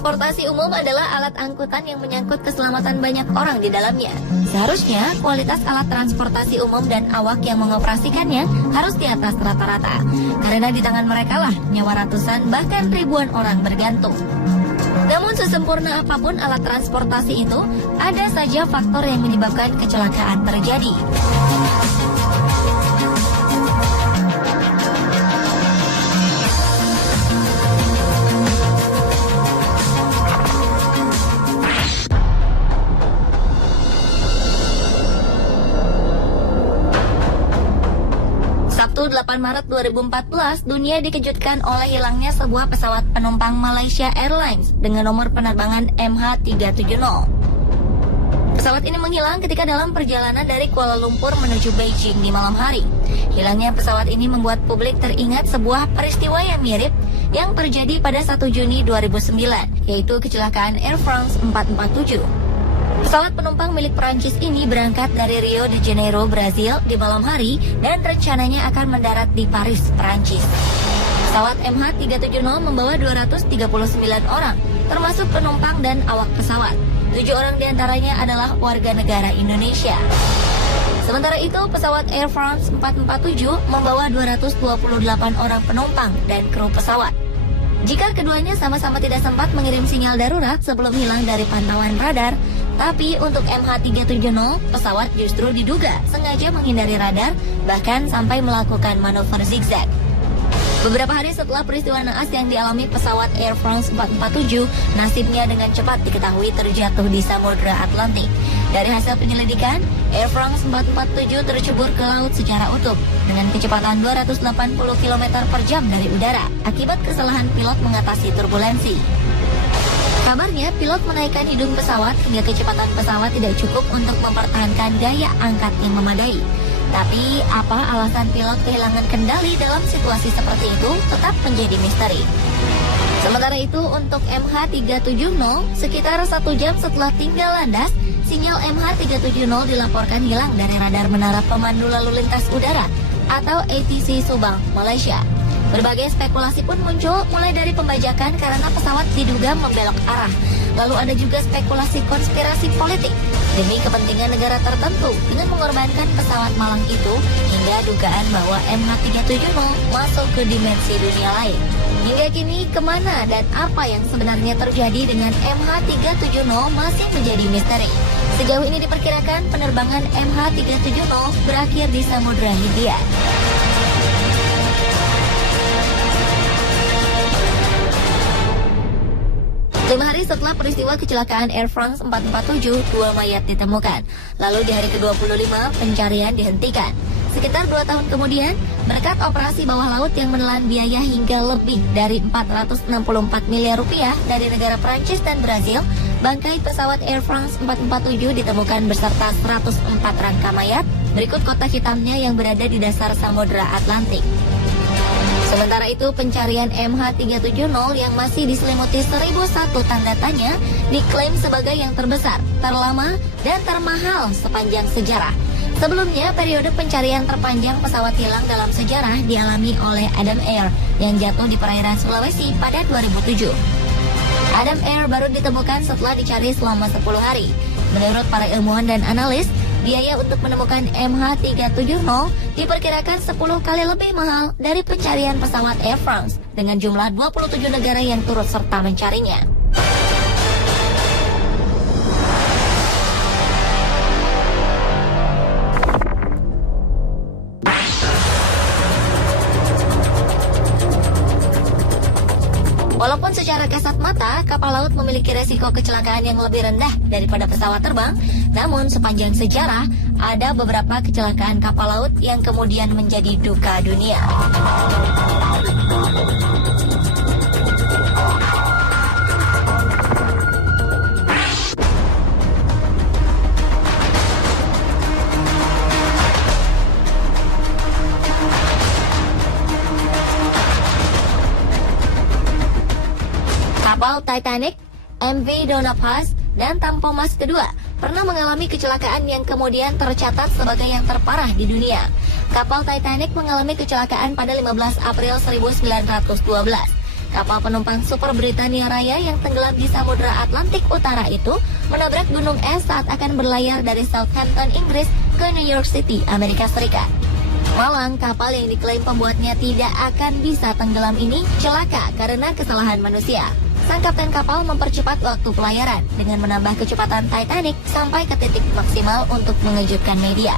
Transportasi umum adalah alat angkutan yang menyangkut keselamatan banyak orang di dalamnya. Seharusnya kualitas alat transportasi umum dan awak yang mengoperasikannya harus di atas rata-rata. Karena di tangan mereka lah nyawa ratusan bahkan ribuan orang bergantung. Namun sesempurna apapun alat transportasi itu, ada saja faktor yang menyebabkan kecelakaan terjadi. Sabtu 8 Maret 2014, dunia dikejutkan oleh hilangnya sebuah pesawat penumpang Malaysia Airlines dengan nomor penerbangan MH370. Pesawat ini menghilang ketika dalam perjalanan dari Kuala Lumpur menuju Beijing di malam hari. Hilangnya pesawat ini membuat publik teringat sebuah peristiwa yang mirip yang terjadi pada 1 Juni 2009, yaitu kecelakaan Air France 447. Pesawat penumpang milik Perancis ini berangkat dari Rio de Janeiro, Brazil di malam hari dan rencananya akan mendarat di Paris, Perancis. Pesawat MH370 membawa 239 orang, termasuk penumpang dan awak pesawat. 7 orang diantaranya adalah warga negara Indonesia. Sementara itu, pesawat Air France 447 membawa 228 orang penumpang dan kru pesawat. Jika keduanya sama-sama tidak sempat mengirim sinyal darurat sebelum hilang dari pantauan radar, tapi untuk MH370, pesawat justru diduga sengaja menghindari radar, bahkan sampai melakukan manuver zigzag. Beberapa hari setelah peristiwa naas yang dialami pesawat Air France 447, nasibnya dengan cepat diketahui terjatuh di Samudra Atlantik. Dari hasil penyelidikan, Air France 447 tercebur ke laut secara utuh dengan kecepatan 280 km per jam dari udara akibat kesalahan pilot mengatasi turbulensi. Kabarnya, pilot menaikkan hidung pesawat hingga kecepatan pesawat tidak cukup untuk mempertahankan gaya angkat yang memadai. Tapi, apa alasan pilot kehilangan kendali dalam situasi seperti itu tetap menjadi misteri. Sementara itu, untuk MH370, sekitar 1 jam setelah tinggal landas, sinyal MH370 dilaporkan hilang dari radar Menara Pemandu Lalu Lintas Udara atau ATC Subang, Malaysia. Berbagai spekulasi pun muncul, mulai dari pembajakan karena pesawat diduga membelok arah. Lalu ada juga spekulasi konspirasi politik demi kepentingan negara tertentu dengan mengorbankan pesawat malang itu, hingga dugaan bahwa MH370 masuk ke dimensi dunia lain. Hingga kini, kemana dan apa yang sebenarnya terjadi dengan MH370 masih menjadi misteri. Sejauh ini diperkirakan penerbangan MH370 berakhir di Samudra Hindia. 5 hari setelah peristiwa kecelakaan Air France 447, 2 mayat ditemukan. Lalu di hari ke-25, pencarian dihentikan. Sekitar 2 tahun kemudian, berkat operasi bawah laut yang menelan biaya hingga lebih dari 464 miliar rupiah dari negara Prancis dan Brazil, bangkai pesawat Air France 447 ditemukan beserta 104 rangka mayat berikut kotak hitamnya yang berada di dasar Samudra Atlantik. Sementara itu, pencarian MH370 yang masih diselimuti 1001 tanda tanya diklaim sebagai yang terbesar, terlama, dan termahal sepanjang sejarah. Sebelumnya, periode pencarian terpanjang pesawat hilang dalam sejarah dialami oleh Adam Air yang jatuh di perairan Sulawesi pada 2007. Adam Air baru ditemukan setelah dicari selama 10 hari. Menurut para ilmuwan dan analis, biaya untuk menemukan MH370 diperkirakan 10 kali lebih mahal dari pencarian pesawat Air France dengan jumlah 27 negara yang turut serta mencarinya. Walaupun secara kasat mata, kapal laut memiliki resiko kecelakaan yang lebih rendah daripada pesawat terbang, namun sepanjang sejarah, ada beberapa kecelakaan kapal laut yang kemudian menjadi duka dunia. Kapal Titanic, MV Donna Pass, dan Tampomas kedua pernah mengalami kecelakaan yang kemudian tercatat sebagai yang terparah di dunia. Kapal Titanic mengalami kecelakaan pada 15 April 1912. kapal penumpang Super Britannia Raya yang tenggelam di Samudra Atlantik Utara itu menabrak gunung es saat akan berlayar dari Southampton, Inggris ke New York City, Amerika Serikat. Malang, kapal yang diklaim pembuatnya tidak akan bisa tenggelam ini celaka karena kesalahan manusia. Sang kapten kapal mempercepat waktu pelayaran dengan menambah kecepatan Titanic sampai ke titik maksimal untuk mengejutkan media.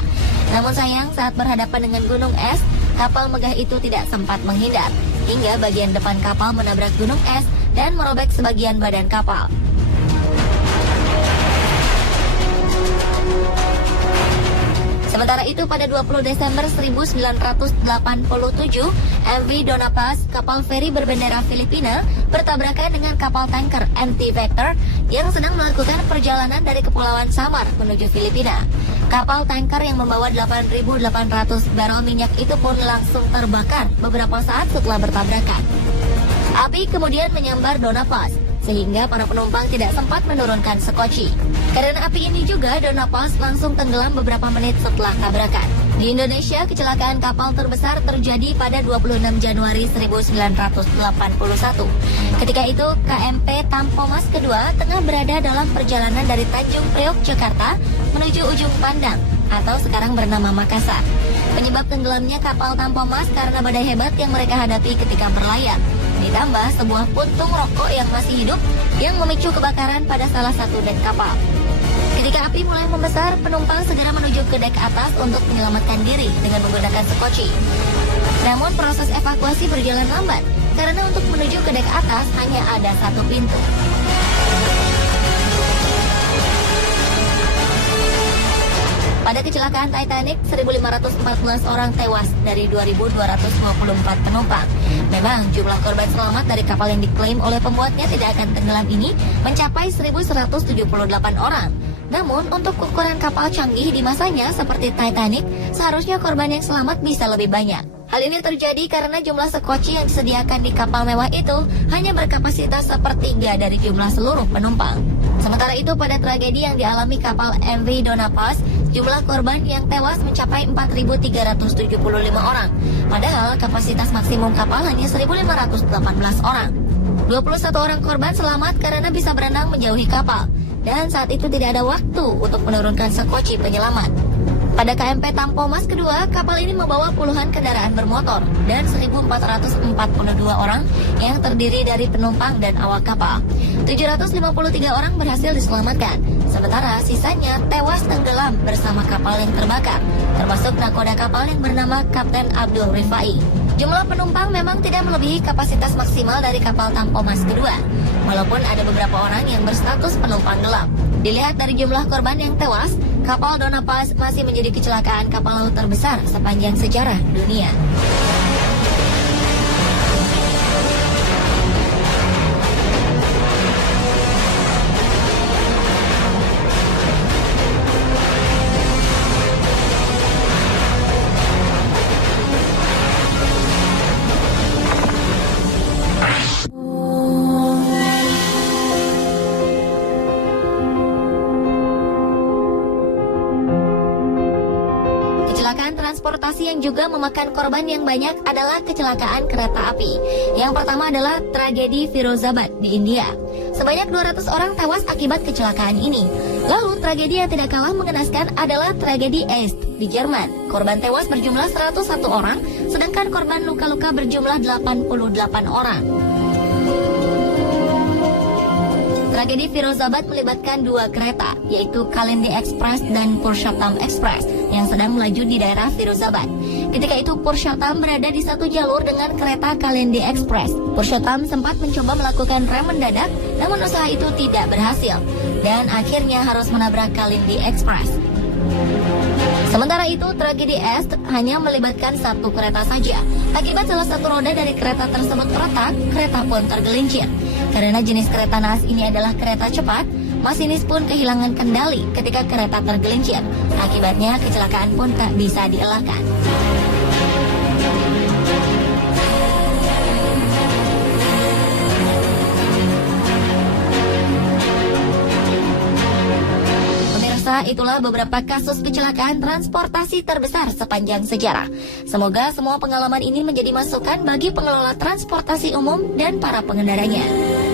Namun sayang, saat berhadapan dengan gunung es, kapal megah itu tidak sempat menghindar, hingga bagian depan kapal menabrak gunung es dan merobek sebagian badan kapal. Sementara itu pada 20 Desember 1987, MV Donna Paz, kapal feri berbendera Filipina, bertabrakan dengan kapal tanker MT Vector yang sedang melakukan perjalanan dari Kepulauan Samar menuju Filipina. Kapal tanker yang membawa 8.800 barel minyak itu pun langsung terbakar beberapa saat setelah bertabrakan. Api kemudian menyambar Donna Paz, sehingga para penumpang tidak sempat menurunkan sekoci. Karena api ini juga, Donna Paz langsung tenggelam beberapa menit setelah tabrakan. Di Indonesia, kecelakaan kapal terbesar terjadi pada 26 Januari 1981. Ketika itu, KMP Tampomas kedua tengah berada dalam perjalanan dari Tanjung Priok, Jakarta menuju Ujung Pandang atau sekarang bernama Makassar. Penyebab tenggelamnya kapal Tampomas karena badai hebat yang mereka hadapi ketika berlayar. Ditambah sebuah puntung rokok yang masih hidup yang memicu kebakaran pada salah satu dek kapal. Ketika api mulai membesar, penumpang segera menuju ke dek atas untuk menyelamatkan diri dengan menggunakan sekoci. Namun proses evakuasi berjalan lambat karena untuk menuju ke dek atas hanya ada satu pintu. Pada kecelakaan Titanic, 1.514 orang tewas dari 2.224 penumpang. Memang jumlah korban selamat dari kapal yang diklaim oleh pembuatnya tidak akan tenggelam ini mencapai 1.178 orang. Namun untuk ukuran kapal canggih di masanya seperti Titanic, seharusnya korban yang selamat bisa lebih banyak. Hal ini terjadi karena jumlah sekoci yang disediakan di kapal mewah itu hanya berkapasitas sepertiga dari jumlah seluruh penumpang. Sementara itu pada tragedi yang dialami kapal MV Donna Paz, jumlah korban yang tewas mencapai 4.375 orang. Padahal kapasitas maksimum kapal hanya 1.518 orang. 21 orang korban selamat karena bisa berenang menjauhi kapal. Dan saat itu tidak ada waktu untuk menurunkan sekoci penyelamat. Pada KMP Tampomas kedua, kapal ini membawa puluhan kendaraan bermotor dan 1.442 orang yang terdiri dari penumpang dan awak kapal. 753 orang berhasil diselamatkan, sementara sisanya tewas tenggelam bersama kapal yang terbakar, termasuk nakoda kapal yang bernama Kapten Abdul Rifai. Jumlah penumpang memang tidak melebihi kapasitas maksimal dari kapal Tampomas kedua, walaupun ada beberapa orang yang berstatus penumpang gelap. Dilihat dari jumlah korban yang tewas, kapal Donna Paz masih menjadi kecelakaan kapal laut terbesar sepanjang sejarah dunia. Kecelakaan transportasi yang juga memakan korban yang banyak adalah kecelakaan kereta api. Yang pertama adalah tragedi Firozabad di India. Sebanyak 200 orang tewas akibat kecelakaan ini. Lalu tragedi yang tidak kalah mengenaskan adalah tragedi Est di Jerman. Korban tewas berjumlah 101 orang, sedangkan korban luka-luka berjumlah 88 orang. Tragedi Firozabad melibatkan dua kereta, yaitu Kalindi Express dan Purushottam Express yang sedang melaju di daerah Firozabad. Ketika itu Purushottam berada di satu jalur dengan kereta Kalindi Express. Purushottam sempat mencoba melakukan rem mendadak, namun usaha itu tidak berhasil dan akhirnya harus menabrak Kalindi Express. Sementara itu, tragedi Est hanya melibatkan satu kereta saja. Akibat salah satu roda dari kereta tersebut retak, kereta pun tergelincir. Karena jenis kereta naas ini adalah kereta cepat, masinis pun kehilangan kendali ketika kereta tergelincir. Akibatnya, kecelakaan pun tak bisa dielakkan. itulah beberapa kasus kecelakaan transportasi terbesar sepanjang sejarah. Semoga semua pengalaman ini menjadi masukan bagi pengelola transportasi umum dan para pengendaranya.